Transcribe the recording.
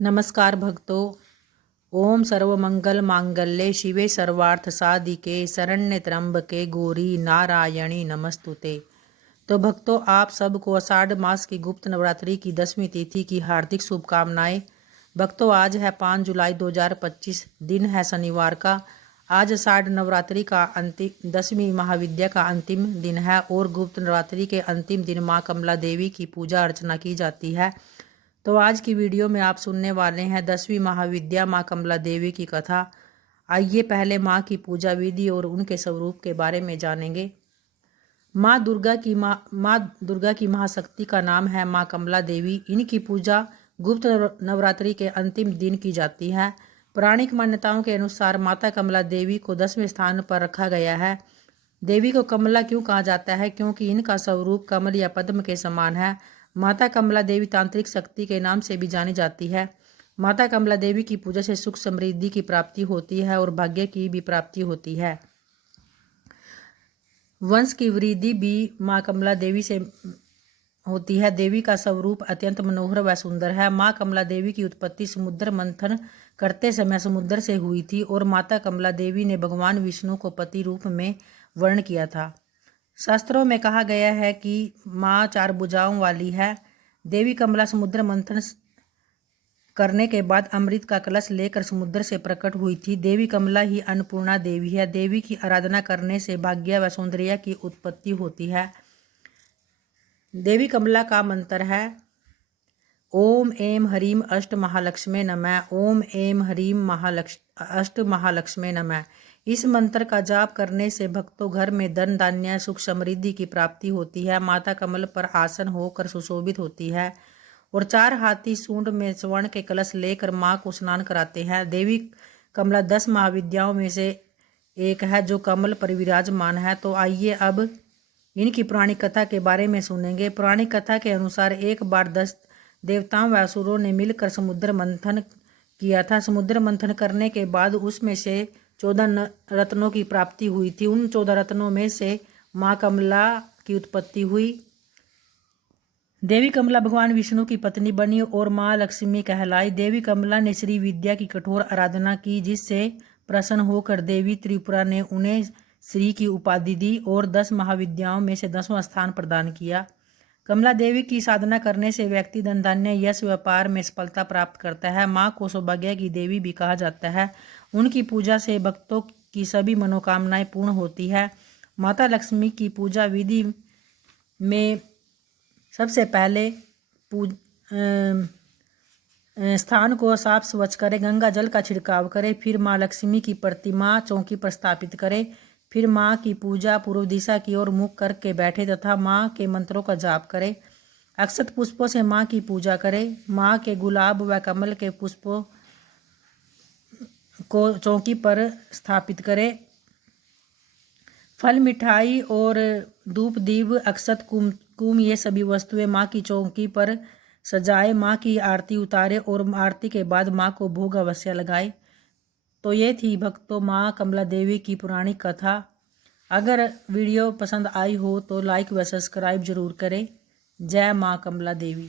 नमस्कार भक्तों। ओम सर्वमंगल मांगल्ये शिवे सर्वार्थ साधिके शरण्य त्र्यंबके गौरी नारायणी नमस्तुते। तो भक्तों, आप सबको आषाढ़ मास की गुप्त नवरात्रि की 10वीं तिथि की हार्दिक शुभकामनाएं। भक्तों, आज है 5 जुलाई 2025, दिन है शनिवार का। आज आषाढ़ नवरात्रि का अंतिम 10वीं महाविद्या का अंतिम दिन है और गुप्त नवरात्रि के अंतिम दिन माँ कमला देवी की पूजा अर्चना की जाती है। तो आज की वीडियो में आप सुनने वाले हैं 10वीं महाविद्या माँ कमला देवी की कथा। आइए पहले माँ की पूजा विधि और उनके स्वरूप के बारे में जानेंगे। माँ दुर्गा की महाशक्ति का नाम है माँ कमला देवी। इनकी पूजा गुप्त नवरात्रि के अंतिम दिन की जाती है। पौराणिक मान्यताओं के अनुसार माता कमला देवी को 10वें स्थान पर रखा गया है। देवी को कमला क्यों कहा जाता है? क्योंकि इनका स्वरूप कमल या पद्म के समान है। माता कमला देवी तांत्रिक शक्ति के नाम से भी जानी जाती है। माता कमला देवी की पूजा से सुख समृद्धि की प्राप्ति होती है और भाग्य की भी प्राप्ति होती है। वंश की वृद्धि भी माँ कमला देवी से होती है। देवी का स्वरूप अत्यंत मनोहर व सुंदर है। माँ कमला देवी की उत्पत्ति समुद्र मंथन करते समय समुद्र से हुई थी और माता कमला देवी ने भगवान विष्णु को पति रूप में वर्ण किया था। शास्त्रों में कहा गया है कि माँ 4 भुजाओं वाली है। देवी कमला समुद्र मंथन करने के बाद अमृत का कलश लेकर समुद्र से प्रकट हुई थी। देवी कमला ही अन्नपूर्णा देवी है। देवी की आराधना करने से भाग्य व सौंदर्य की उत्पत्ति होती है। देवी कमला का मंत्र है ओम एम ह्रीम अष्ट महालक्ष्मी नमः। ओम एम ह्रीम अष्ट महालक्ष्मी नमः। इस मंत्र का जाप करने से भक्तों घर में धन धान्य सुख समृद्धि की प्राप्ति होती है। माता कमल पर आसन होकर सुशोभित होती है और 4 हाथी सूंड में स्वर्ण के कलश लेकर माँ को स्नान कराते हैं। देवी कमला 10 महाविद्याओं में से एक है जो कमल पर विराजमान है। तो आइए अब इनकी पौराणिक कथा के बारे में सुनेंगे। पौराणिक कथा के अनुसार एक बार 10 देवताओं व असुरों ने मिलकर समुद्र मंथन किया था। समुद्र मंथन करने के बाद उसमें से 14 रत्नों की प्राप्ति हुई थी। उन 14 रत्नों में से माँ कमला की उत्पत्ति हुई। देवी कमला भगवान विष्णु की पत्नी बनी और माँ लक्ष्मी कहलाई। देवी कमला ने श्री विद्या की कठोर आराधना की, जिससे प्रसन्न होकर देवी त्रिपुरा ने उन्हें श्री की उपाधि दी और 10 महाविद्याओं में से 10वां स्थान प्रदान किया। कमला देवी की साधना करने से व्यक्ति धन धान्य यश व्यापार में सफलता प्राप्त करता है। माँ को सौभाग्य की देवी भी कहा जाता है। उनकी पूजा से भक्तों की सभी मनोकामनाएं पूर्ण होती है। माता लक्ष्मी की पूजा विधि में सबसे पहले स्थान को साफ स्वच्छ करें, गंगा जल का छिड़काव करें, फिर माँ लक्ष्मी की प्रतिमा चौकी पर स्थापित करें, फिर माँ की पूजा पूर्व दिशा की ओर मुख करके बैठे तथा माँ के मंत्रों का जाप करें। अक्षत पुष्पों से माँ की पूजा करें। माँ के गुलाब व कमल के पुष्पों को चौकी पर स्थापित करें। फल मिठाई और धूप दीप अक्षत कुम ये सभी वस्तुएं माँ की चौकी पर सजाए। माँ की आरती उतारे और आरती के बाद माँ को भोग अवश्य लगाए। तो ये थी भक्तों माँ कमला देवी की पौराणिक कथा। अगर वीडियो पसंद आई हो तो लाइक व सब्सक्राइब जरूर करें। जय माँ कमला देवी।